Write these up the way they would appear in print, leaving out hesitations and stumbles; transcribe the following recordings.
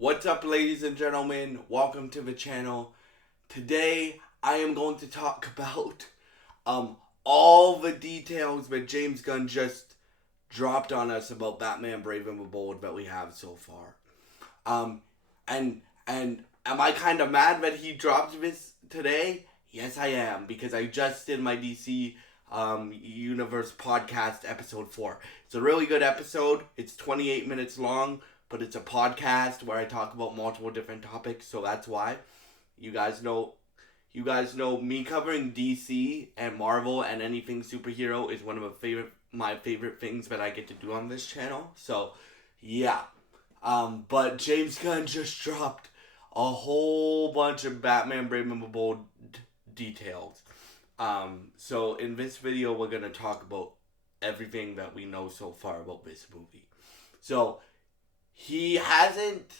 What's up, ladies and gentlemen? Welcome to the channel. Today, I am going to talk about all the details that James Gunn just dropped on us about Batman Brave and the Bold that we have so far. And am I kind of mad that he dropped this today? Yes, I am, because I just did my DC Universe podcast episode 4. It's a really good episode. It's 28 minutes long, but it's a podcast where I talk about multiple different topics, so that's why. You guys know me covering DC and Marvel and anything superhero is one of my favorite things that I get to do on this channel. So, yeah. But James Gunn just dropped a whole bunch of Batman Brave and the Bold details. So in this video, we're going to talk about everything that we know so far about this movie. So, he hasn't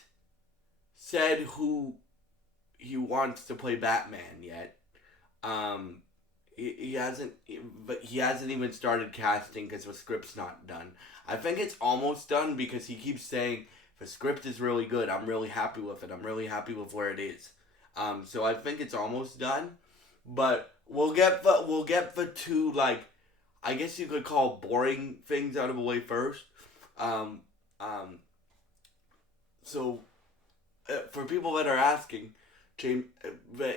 said who he wants to play Batman yet. He hasn't even started casting because the script's not done. I think it's almost done because he keeps saying the script is really good. I'm really happy with it. I'm really happy with where it is. So I think it's almost done, but we'll get the two, like, I guess you could call boring things out of the way first. So for people that are asking, the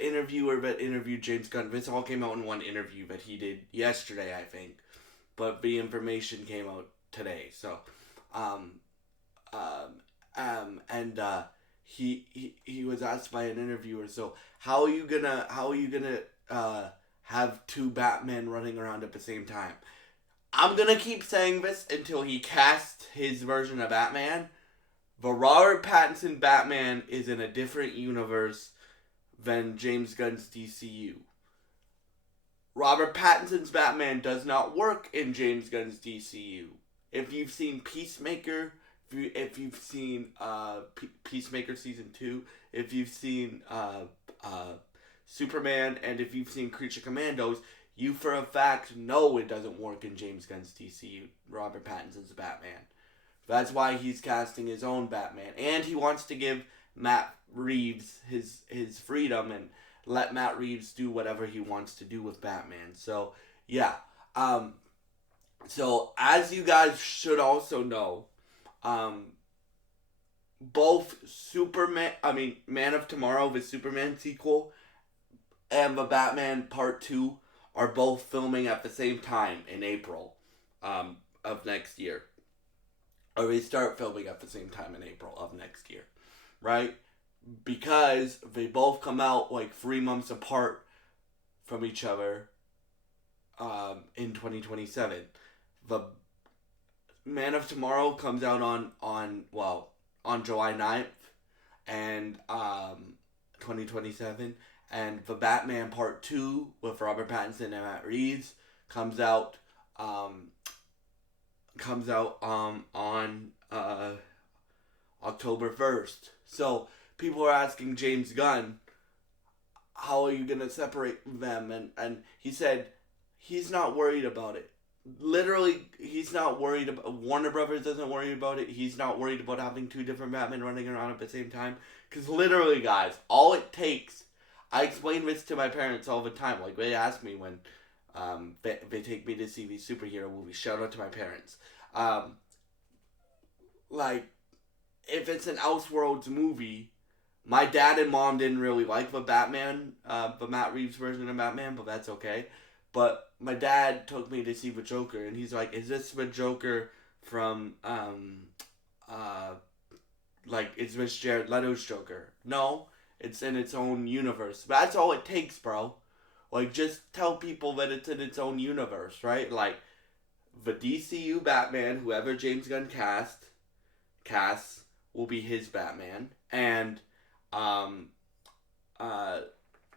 interviewer that interviewed James Gunn, this all came out in one interview that he did yesterday, I think, but the information came out today. So, he was asked by an interviewer, so how are you gonna have two Batmen running around at the same time? I'm gonna keep saying this until he casts his version of Batman. The Robert Pattinson Batman is in a different universe than James Gunn's DCU. Robert Pattinson's Batman does not work in James Gunn's DCU. If you've seen Peacemaker, if you've seen Peacemaker Season 2, if you've seen Superman, and if you've seen Creature Commandos, you for a fact know it doesn't work in James Gunn's DCU, Robert Pattinson's Batman. That's why he's casting his own Batman. And he wants to give Matt Reeves his freedom and let Matt Reeves do whatever he wants to do with Batman. So, yeah. So, as you guys should also know, both Man of Tomorrow, the Superman sequel, and the Batman Part 2 are both filming at the same time in April of next year. Or they start filming at the same time in April of next year, right? Because they both come out like 3 months apart from each other in 2027. The Man of Tomorrow comes out on July 9th and 2027, and the Batman Part 2 with Robert Pattinson and Matt Reeves comes out on October 1st. So people are asking James Gunn, how are you going to separate them? And he said he's not worried about it. Literally, he's not worried about, Warner Brothers isn't worried about it. He's not worried about having two different Batmen running around at the same time. Because literally, guys, all it takes, I explain this to my parents all the time. Like, they ask me when they take me to see these superhero movies. Shout out to my parents. Like, if it's an Elseworlds movie, my dad and mom didn't really like the Matt Reeves version of Batman, but that's okay. But my dad took me to see the Joker, and he's like, is this the Joker from, is this Jared Leto's Joker? No, it's in its own universe. That's all it takes, bro. Like, just tell people that it's in its own universe, right? Like, the DCU Batman, whoever James Gunn casts will be his Batman. And,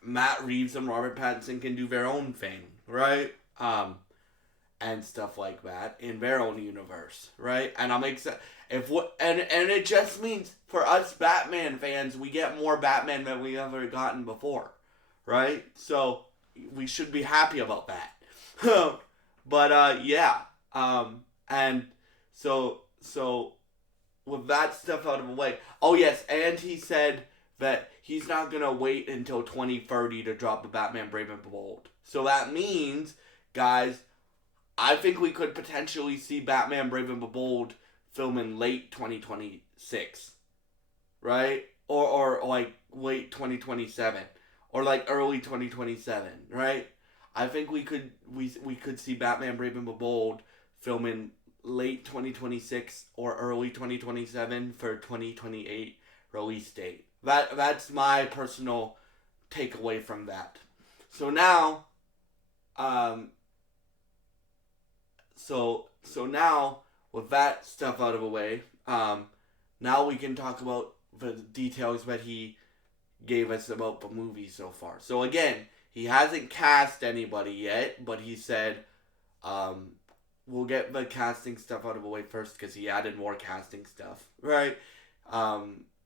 Matt Reeves and Robert Pattinson can do their own thing, right? And stuff like that in their own universe, right? And I'm excited. And it just means for us Batman fans, we get more Batman than we ever gotten before, right? So we should be happy about that. But yeah, and so with that stuff out of the way. Oh yes, and he said that he's not gonna wait until 2030 to drop the Batman Brave and the Bold. So that means, guys, I think we could potentially see Batman Brave and the Bold film in late 2026, right? Or like late 2027, or like early 2027, right? I think we could see Batman Brave and the Bold film in late 2026 or early 2027 for 2028 release date. That's my personal takeaway from that. So now, so now with that stuff out of the way, now we can talk about the details that he gave us about the movie so far. So again, he hasn't cast anybody yet, but he said, we'll get the casting stuff out of the way first because he added more casting stuff, right?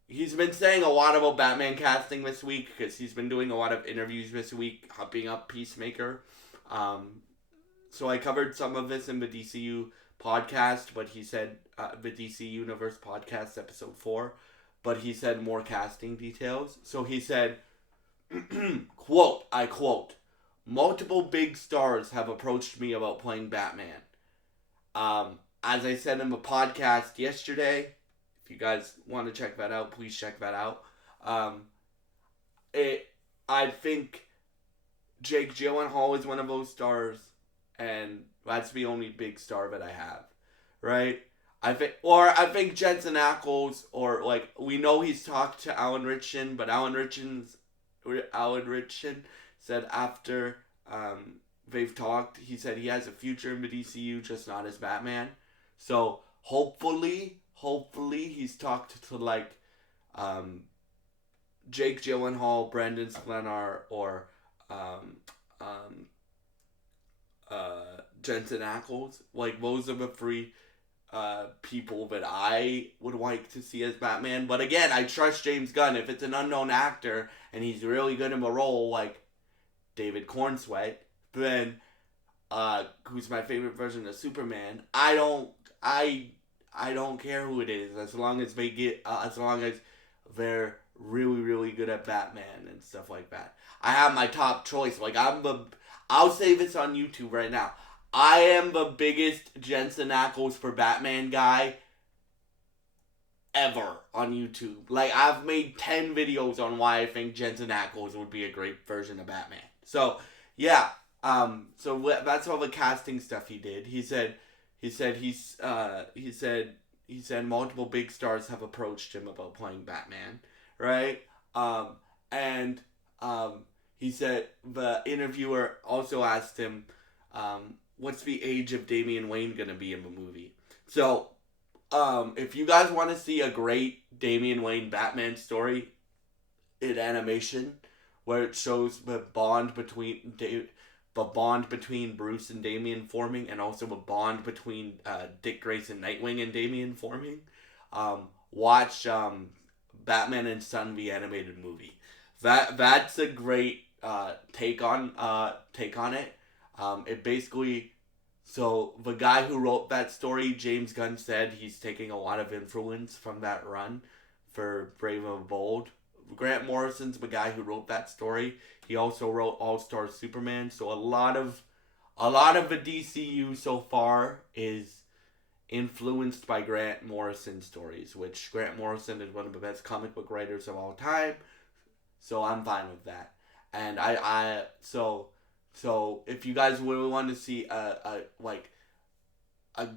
He's been saying a lot about Batman casting this week because he's been doing a lot of interviews this week, hyping up Peacemaker. So I covered some of this in the DCU podcast, but he said, the DC Universe podcast, episode 4, but he said more casting details. So he said, quote, I quote, multiple big stars have approached me about playing Batman. As I said in the podcast yesterday, if you guys want to check that out, please check that out. I think Jake Gyllenhaal is one of those stars, and that's the only big star that I have, right? I think Jensen Ackles, or like, we know he's talked to Alan Ritchson, but Alan Ritchson said after they've talked, he said he has a future in the DCU, just not as Batman. So hopefully he's talked to like Jake Gyllenhaal, Brandon Sklenar, or Jensen Ackles. Like, those are the three people that I would like to see as Batman. But again, I trust James Gunn. If it's an unknown actor and he's really good in the role, like David Cornsweet, then who's my favorite version of Superman, I don't care who it is, as long as they're really, really good at Batman and stuff like that. I have my top choice. Like, I'll say this on YouTube right now. I am the biggest Jensen Ackles for Batman guy ever on YouTube. Like, I've made 10 videos on why I think Jensen Ackles would be a great version of Batman. So, yeah. So that's all the casting stuff he did. He said multiple big stars have approached him about playing Batman, right? He said the interviewer also asked him, what's the age of Damian Wayne gonna be in the movie? So, if you guys want to see a great Damian Wayne Batman story in animation, where it shows the bond between Bruce and Damian forming, and also the bond between Dick Grayson, Nightwing, and Damian forming, watch Batman and Son, the animated movie. That's a great take on it. It basically, so the guy who wrote that story, James Gunn, said he's taking a lot of influence from that run for Brave and Bold. Grant Morrison's the guy who wrote that story. He also wrote All-Star Superman. So a lot of the DCU so far is influenced by Grant Morrison stories, which Grant Morrison is one of the best comic book writers of all time. So I'm fine with that. And so if you guys really want to see a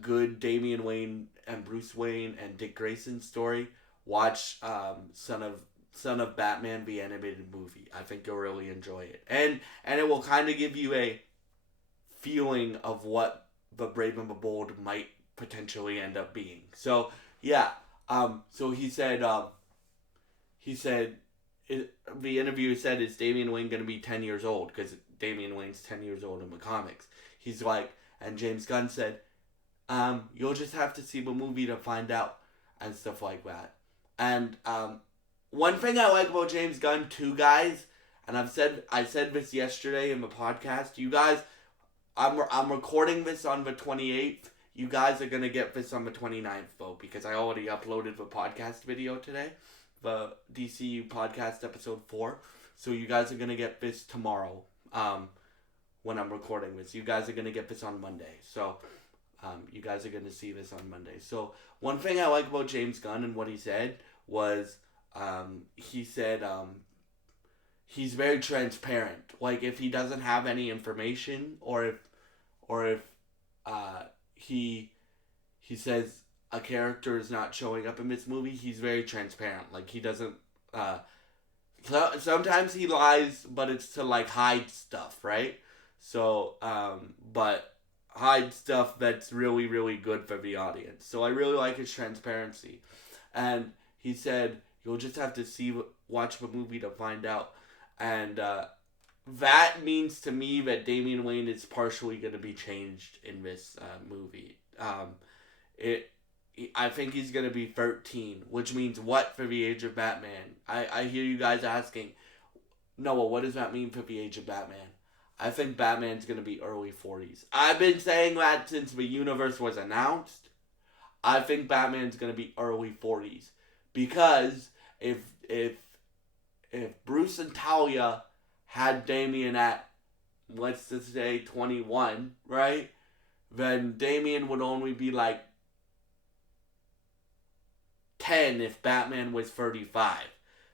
good Damian Wayne and Bruce Wayne and Dick Grayson story, watch Son of Batman, the animated movie. I think you'll really enjoy it. And it will kind of give you a feeling of what the Brave and the Bold might potentially end up being. So, yeah. So he said, the interviewer said, is Damian Wayne going to be 10 years old? Because Damian Wayne's 10 years old in the comics. He's like, and James Gunn said, you'll just have to see the movie to find out, and stuff like that. And, one thing I like about James Gunn too, guys, and I said this yesterday in the podcast, you guys, I'm recording this on the 28th. you guys are gonna get this on the 29th though, because I already uploaded the podcast video today, the DCU podcast episode 4. So you guys are gonna get this tomorrow. When I'm recording this, you guys are gonna get this on Monday. So you guys are gonna see this on Monday. So one thing I like about James Gunn and what he said was, he said he's very transparent. Like if he doesn't have any information, or if he says a character is not showing up in this movie, he's very transparent. Like he doesn't. Sometimes he lies, but it's to like hide stuff, right? So, but hide stuff that's really, really good for the audience. So I really like his transparency. And he said, you'll just have to watch the movie to find out. And that means to me that Damian Wayne is partially going to be changed in this movie. I think he's going to be 13, which means what for the age of Batman? I hear you guys asking, Noah, what does that mean for the age of Batman? I think Batman's going to be early 40s. I've been saying that since the universe was announced. I think Batman's going to be early 40s. Because if Bruce and Talia had Damian at, let's just say, 21, right? Then Damian would only be like 10 if Batman was 35.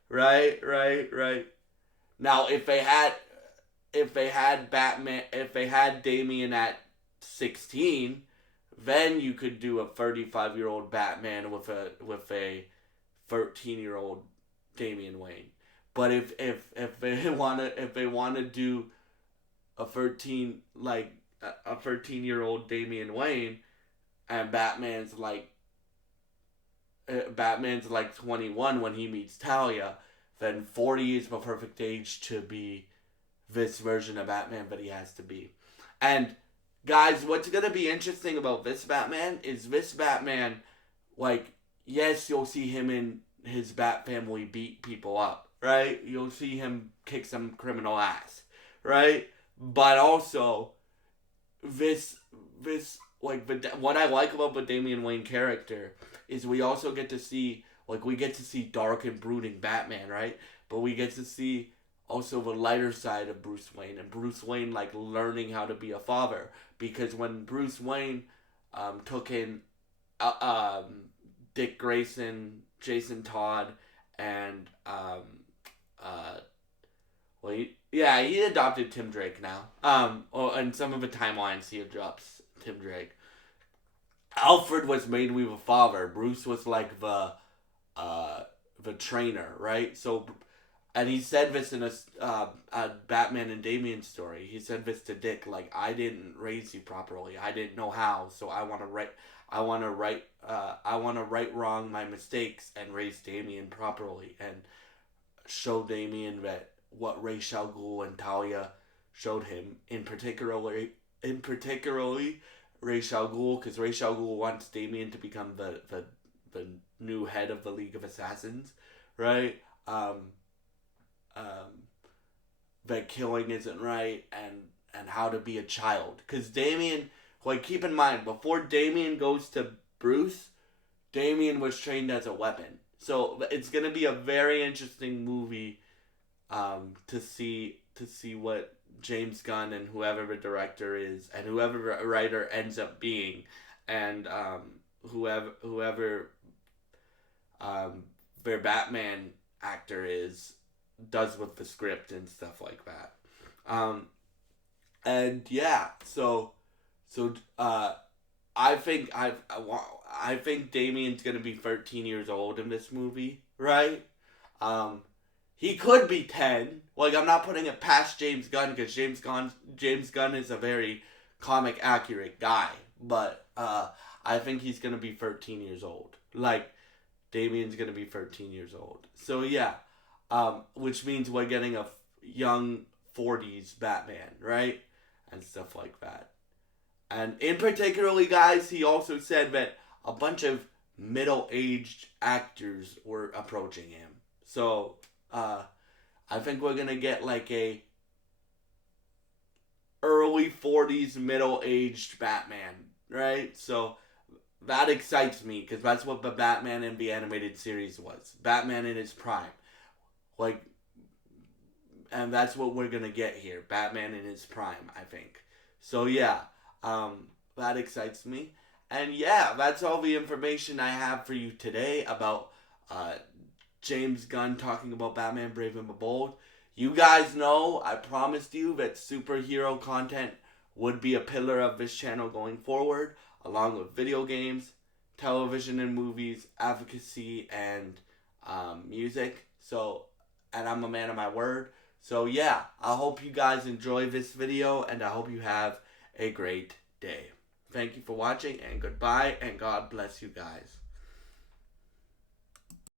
Right. Now, if they had Damian at 16, then you could do a 35-year-old Batman with a 13-year-old Damian Wayne. But if they wanna do a 13-year-old Damian Wayne, and Batman's like 21 when he meets Talia, then 40 is the perfect age to be this version of Batman that he has to be. And guys, what's gonna be interesting about this Batman is this Batman, like, yes, you'll see him in his Bat family beat people up, right? You'll see him kick some criminal ass, right? But also, what I like about the Damian Wayne character is we also get to see, dark and brooding Batman, right? But we get to see also the lighter side of Bruce Wayne, and Bruce Wayne like learning how to be a father, because when Bruce Wayne took in Dick Grayson, Jason Todd, and he adopted Tim Drake now. And some of the timelines he adopts Tim Drake. Alfred was mainly the father. Bruce was like the trainer, right? So, and he said this in a Batman and Damian story. He said this to Dick, like, I didn't raise you properly. I didn't know how, so I want to right wrong my mistakes and raise Damian properly and show Damian that what Ra's al Ghul and Talia showed him, in particularly Ra's al Ghul, because Ra's al Ghul wants Damian to become the new head of the League of Assassins, right? That killing isn't right, and how to be a child. Because Damian, like, keep in mind, before Damian goes to Bruce, Damian was trained as a weapon. So it's gonna be a very interesting movie to see what James Gunn and whoever the director is, and whoever the writer ends up being, and whoever their Batman actor does with the script and stuff like that. And yeah, so I think Damian's gonna be 13 years old in this movie, right? He could be 10. Like, I'm not putting it past James Gunn, because James Gunn is a very comic accurate guy, but I think he's gonna be 13 years old. Like, Damian's gonna be 13 years old. So yeah, which means we're getting a young 40s Batman, right? And stuff like that. And in particularly, guys, he also said that a bunch of middle-aged actors were approaching him. So, I think we're gonna get like a early 40s middle-aged Batman right? So that excites me because that's what the Batman and the animated series was. Batman in his prime. Like, and that's what we're gonna get here. Batman in his prime, I think. So yeah, that excites me. And yeah, that's all the information I have for you today about uh, James Gunn talking about Batman Brave and the Bold. You guys know I promised you that superhero content would be a pillar of this channel going forward, along with video games, television and movies, advocacy, and music. So, and I'm a man of my word. So yeah, I hope you guys enjoy this video, and I hope you have a great day. Thank you for watching, and goodbye, and God bless you guys.